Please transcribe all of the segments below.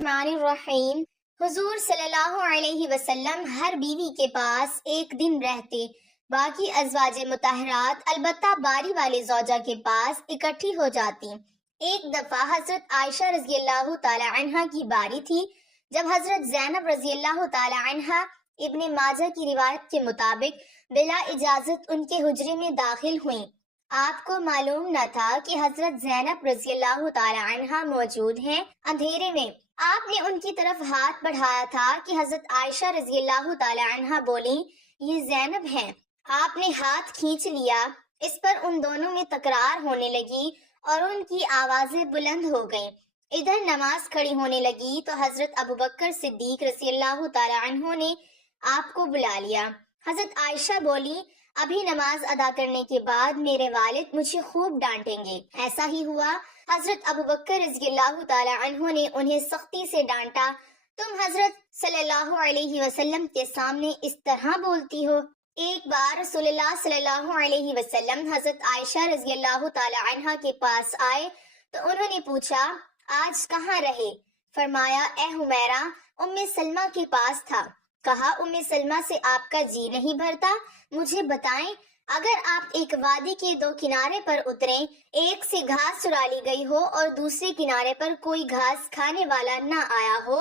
الرحمن الرحیم۔ حضور صلی اللہ علیہ وسلم ہر بیوی کے پاس ایک دن رہتے، باقی ازواج مطہرات البتہ باری والے زوجہ کے پاس اکٹھی ہو جاتی۔ ایک دفعہ حضرت عائشہ رضی اللہ تعالی عنہا کی باری تھی، جب حضرت زینب رضی اللہ تعالی عنہا ابن ماجہ کی روایت کے مطابق بلا اجازت ان کے حجرے میں داخل ہوئیں۔ آپ کو معلوم نہ تھا کہ حضرت زینب رضی اللہ تعالی عنہا موجود ہیں۔ اندھیرے میں آپ نے ان کی طرف ہاتھ بڑھایا تھا کہ حضرت عائشہ رضی اللہ تعالی عنہا بولی، یہ زینب ہیں۔ آپ نے ہاتھ کھینچ لیا، اس پر ان دونوں میں تکرار ہونے لگی اور ان کی آوازیں بلند ہو گئیں۔ ادھر نماز کھڑی ہونے لگی تو حضرت ابوبکر صدیق رضی اللہ تعالی عنہ نے آپ کو بلا لیا۔ حضرت عائشہ بولی، ابھی نماز ادا کرنے کے بعد میرے والد مجھے خوب ڈانٹیں گے۔ ایسا ہی ہوا۔ حضرت ابوبکر رضی اللہ تعالی عنہ نے انہیں سختی سے ڈانٹا، تم حضرت صلی اللہ علیہ وسلم کے سامنے اس طرح بولتی ہو۔ ایک بار رسول اللہ صلی اللہ علیہ وسلم حضرت عائشہ رضی اللہ تعالی عنہ کے پاس آئے تو انہوں نے پوچھا، آج کہاں رہے؟ فرمایا، اے حمیرہ، ام سلمہ کے پاس تھا۔ کہا، ام سلمہ سے آپ کا جی نہیں بھرتا؟ مجھے بتائیں، اگر آپ ایک وادی کے دو کنارے پر اتریں، ایک سے گھاس چرا لی گئی ہو اور دوسرے کنارے پر کوئی گھاس کھانے والا نہ آیا ہو،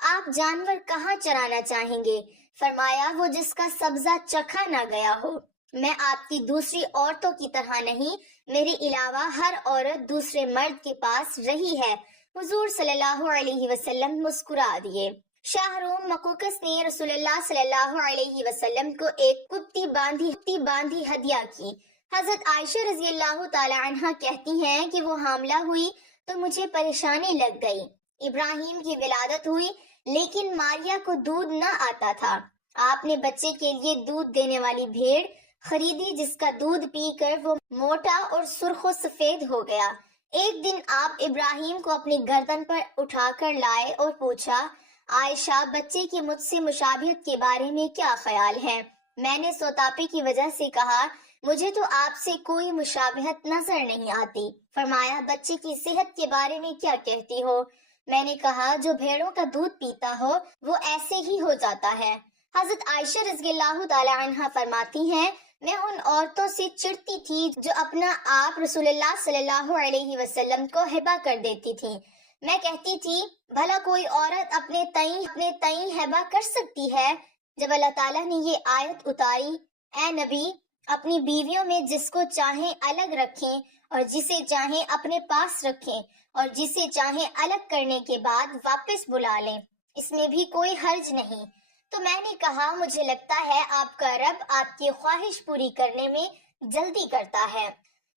آپ جانور کہاں چرانا چاہیں گے؟ فرمایا، وہ جس کا سبزہ چکھا نہ گیا ہو۔ میں آپ کی دوسری عورتوں کی طرح نہیں، میرے علاوہ ہر عورت دوسرے مرد کے پاس رہی ہے۔ حضور صلی اللہ علیہ وسلم مسکرا دیے۔ شاہ روم مقوقس نے رسول اللہ صلی اللہ علیہ وسلم کو ایک کتی باندھی ہدیہ کی۔ حضرت عائشہ رضی اللہ تعالی عنہ کہتی ہیں کہ وہ حاملہ ہوئی تو مجھے پریشانی لگ گئی۔ ابراہیم کی ولادت ہوئی لیکن ماریا کو دودھ نہ آتا تھا۔ آپ نے بچے کے لیے دودھ دینے والی بھیڑ خریدی جس کا دودھ پی کر وہ موٹا اور سرخ و سفید ہو گیا۔ ایک دن آپ ابراہیم کو اپنی گردن پر اٹھا کر لائے اور پوچھا، عائشہ، بچے کی مجھ سے مشابہت کے بارے میں کیا خیال ہے؟ میں نے سوتاپی کی وجہ سے کہا، مجھے تو آپ سے کوئی مشابہت نظر نہیں آتی۔ فرمایا، بچے کی صحت کے بارے میں کیا کہتی ہو؟ میں نے کہا، جو بھیڑوں کا دودھ پیتا ہو وہ ایسے ہی ہو جاتا ہے۔ حضرت عائشہ رضی اللہ تعالی عنہ فرماتی ہیں، میں ان عورتوں سے چڑھتی تھی جو اپنا آپ رسول اللہ صلی اللہ علیہ وسلم کو ہبہ کر دیتی تھی۔ میں کہتی تھی، بھلا کوئی عورت اپنے تئیں ہبہ کر سکتی ہے؟ جب اللہ تعالیٰ نے یہ آیت اتاری، اے نبی، اپنی بیویوں میں جس کو چاہیں الگ رکھیں اور جسے چاہیں اپنے پاس رکھیں اور جسے چاہیں الگ کرنے کے بعد واپس بلا لیں، اس میں بھی کوئی حرج نہیں، تو میں نے کہا، مجھے لگتا ہے آپ کا رب آپ کی خواہش پوری کرنے میں جلدی کرتا ہے۔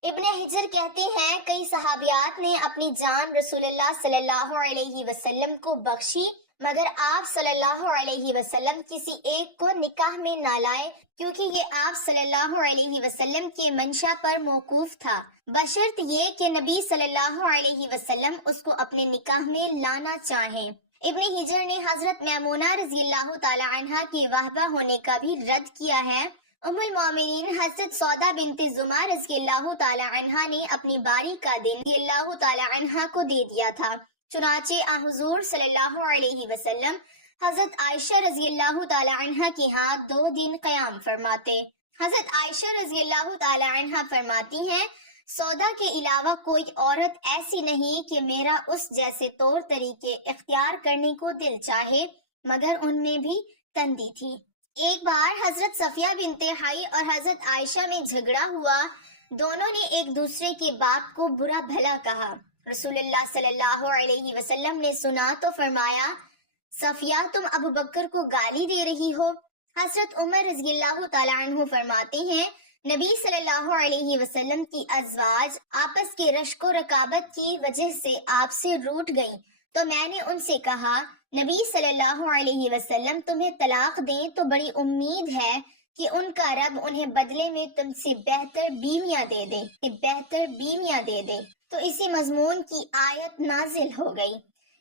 ابن حجر کہتے ہیں، کئی صحابیات نے اپنی جان رسول اللہ صلی اللہ علیہ وسلم کو بخشی، مگر آپ صلی اللہ علیہ وسلم کسی ایک کو نکاح میں نہ لائے، کیونکہ یہ آپ صلی اللہ علیہ وسلم کے منشا پر موقوف تھا، بشرط یہ کہ نبی صلی اللہ علیہ وسلم اس کو اپنے نکاح میں لانا چاہیں۔ ابن حجر نے حضرت میمونہ رضی اللہ تعالی عنہا کے وہبہ ہونے کا بھی رد کیا ہے۔ ام المومنین حضرت سودا بنت زمع رضی اللہ تعالی عنہا نے اپنی باری کا دن رضی اللہ تعالی عنہا کو دے دیا تھا، چنانچہ حضور صلی اللہ علیہ وسلم حضرت عائشہ رضی اللہ تعالی عنہا کے ہاں 2 دن قیام فرماتے۔ حضرت عائشہ رضی اللہ تعالی عنہا فرماتی ہیں، سودا کے علاوہ کوئی عورت ایسی نہیں کہ میرا اس جیسے طور طریقے اختیار کرنے کو دل چاہے، مگر ان میں بھی تندی تھی۔ ایک بار حضرت صفیہ بنت حی اور حضرت عائشہ میں جھگڑا ہوا، دونوں نے ایک دوسرے کے باپ کو برا بھلا کہا۔ رسول اللہ صلی اللہ علیہ وسلم نے سنا تو فرمایا، صفیہ، تم ابو بکر کو گالی دے رہی ہو؟ حضرت عمر رضی اللہ تعالیٰ عنہ فرماتے ہیں، نبی صلی اللہ علیہ وسلم کی ازواج آپس کے رشک و رکابت کی وجہ سے آپ سے روٹھ گئیں، تو میں نے ان سے کہا، نبی صلی اللہ علیہ وسلم تمہیں طلاق دیں تو بڑی امید ہے کہ ان کا رب انہیں بدلے میں تم سے بہتر بیویاں دے دے، تو اسی مضمون کی آیت نازل ہو گئی۔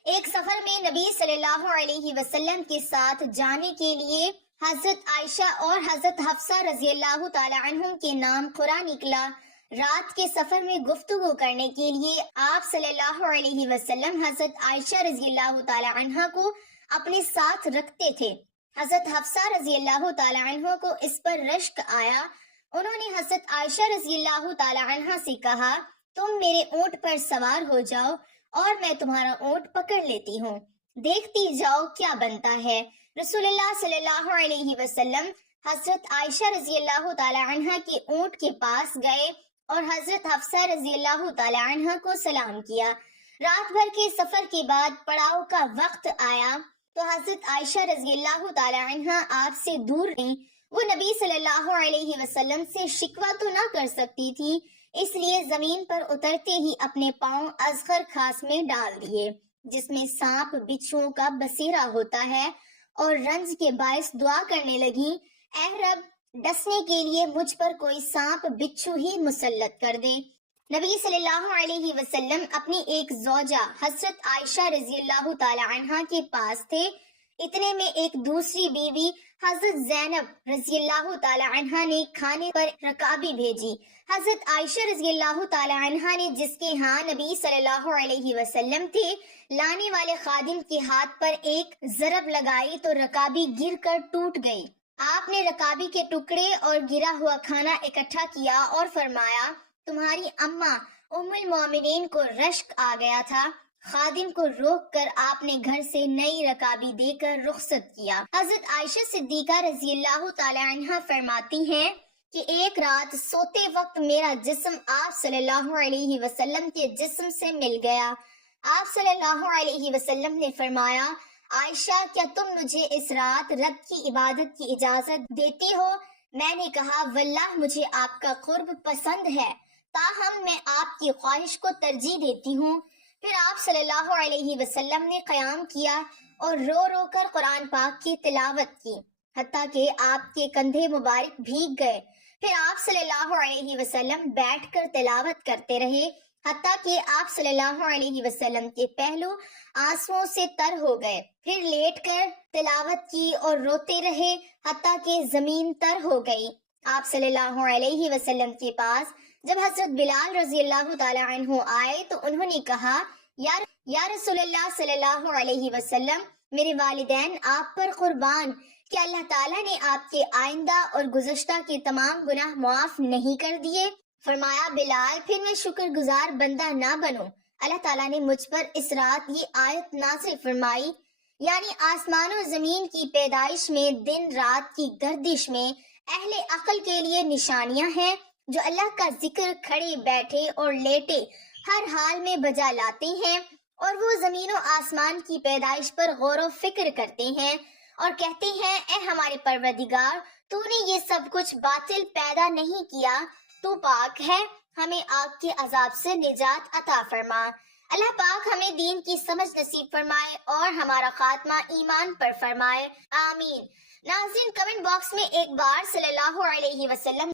ایک سفر میں نبی صلی اللہ علیہ وسلم کے ساتھ جانے کے لیے حضرت عائشہ اور حضرت حفصہ رضی اللہ تعالی عنہم کے نام قرآن نکلا۔ رات کے سفر میں گفتگو کرنے کے لیے آپ صلی اللہ علیہ وسلم حضرت عائشہ رضی اللہ تعالی عنہ کو اپنے ساتھ رکھتے تھے۔ حضرت حفصہ رضی اللہ تعالی عنہ کو اس پر رشک آیا۔ انہوں نے حضرت عائشہ رضی اللہ تعالی عنہ سے کہا، تم میرے اونٹ پر سوار ہو جاؤ اور میں تمہارا اونٹ پکڑ لیتی ہوں، دیکھتی جاؤ کیا بنتا ہے۔ رسول اللہ صلی اللہ علیہ وسلم حضرت عائشہ رضی اللہ تعالی عنہ کے اونٹ کے پاس گئے اور حضرت حفصہ رضی اللہ تعالی عنہ کو سلام کیا۔ رات بھر کے سفر کے بعد پڑاؤ کا وقت آیا تو حضرت عائشہ رضی اللہ تعالی عنہ آپ سے دور رہیں۔ وہ نبی صلی اللہ علیہ وسلم سے شکوہ تو نہ کر سکتی تھی، اس لیے زمین پر اترتے ہی اپنے پاؤں اذخر خاص میں ڈال دیے، جس میں سانپ بچھوؤں کا بسیرا ہوتا ہے، اور رنج کے باعث دعا کرنے لگی، اے رب، ڈسنے کے لیے مجھ پر کوئی سانپ بچھو ہی مسلط کر دے۔ نبی صلی اللہ علیہ وسلم اپنی ایک زوجہ حضرت عائشہ رضی اللہ تعالی عنہ کے پاس تھے۔ اتنے میں ایک دوسری بیوی حضرت زینب رضی اللہ تعالی عنہ نے کھانے پر رکابی بھیجی۔ حضرت عائشہ رضی اللہ تعالی عنہ نے جس کے ہاں نبی صلی اللہ علیہ وسلم تھے، لانے والے خادم کے ہاتھ پر ایک ضرب لگائی تو رکابی گر کر ٹوٹ گئی۔ آپ نے رکابی کے ٹکڑے اور گرا ہوا کھانا اکٹھا کیا اور فرمایا، تمہاری اماں ام المومنین کو رشک آ گیا تھا۔ خادم کو روک کر آپ نے گھر سے نئی رکابی دے کر رخصت کیا۔ حضرت عائشہ صدیقہ رضی اللہ تعالی عنہ فرماتی ہیں کہ ایک رات سوتے وقت میرا جسم آپ صلی اللہ علیہ وسلم کے جسم سے مل گیا۔ آپ صلی اللہ علیہ وسلم نے فرمایا، عائشہ کیا تم مجھے اس رات رب کی عبادت کی اجازت دیتی ہو؟ میں نے کہا، واللہ مجھے آپ کا قرب پسند ہے، تاہم میں آپ کی خواہش کو ترجیح دیتی ہوں۔ پھر آپ صلی اللہ علیہ وسلم نے قیام کیا اور رو رو کر قرآن پاک کی تلاوت کی، حتیٰ کہ آپ کے کندھے مبارک بھیگ گئے۔ پھر آپ صلی اللہ علیہ وسلم بیٹھ کر تلاوت کرتے رہے، حتیٰ کہ آپ صلی اللہ علیہ وسلم کے پہلو آنسوؤں سے تر ہو گئے۔ پھر لیٹ کر تلاوت کی اور روتے رہے، حتیٰ کہ زمین تر ہو گئی۔ آپ صلی اللہ علیہ وسلم کے پاس جب حضرت بلال رضی اللہ تعالی عنہ آئے تو انہوں نے کہا، یا رسول اللہ صلی اللہ علیہ وسلم، میرے والدین آپ پر قربان، کیا اللہ تعالیٰ نے آپ کے آئندہ اور گزشتہ کے تمام گناہ معاف نہیں کر دیے؟ فرمایا، بلال، پھر میں شکر گزار بندہ نہ بنوں؟ اللہ تعالیٰ نے مجھ پر اس رات یہ آیت نازل فرمائی، یعنی آسمان و زمین کی پیدائش میں، دن رات کی گردش میں اہل عقل کے لیے نشانیاں ہیں، جو اللہ کا ذکر کھڑے بیٹھے اور لیٹے ہر حال میں بجا لاتے ہیں، اور وہ زمین و آسمان کی پیدائش پر غور و فکر کرتے ہیں اور کہتے ہیں، اے ہمارے پروردگار، تو نے یہ سب کچھ باطل پیدا نہیں کیا، تو پاک ہے، ہمیں آگ کے عذاب سے نجات عطا فرما۔ اللہ پاک ہمیں دین کی سمجھ نصیب فرمائے اور ہمارا خاتمہ ایمان پر فرمائے، آمین۔ ناظرین، کمنٹ باکس میں ایک بار صلی اللہ علیہ وسلم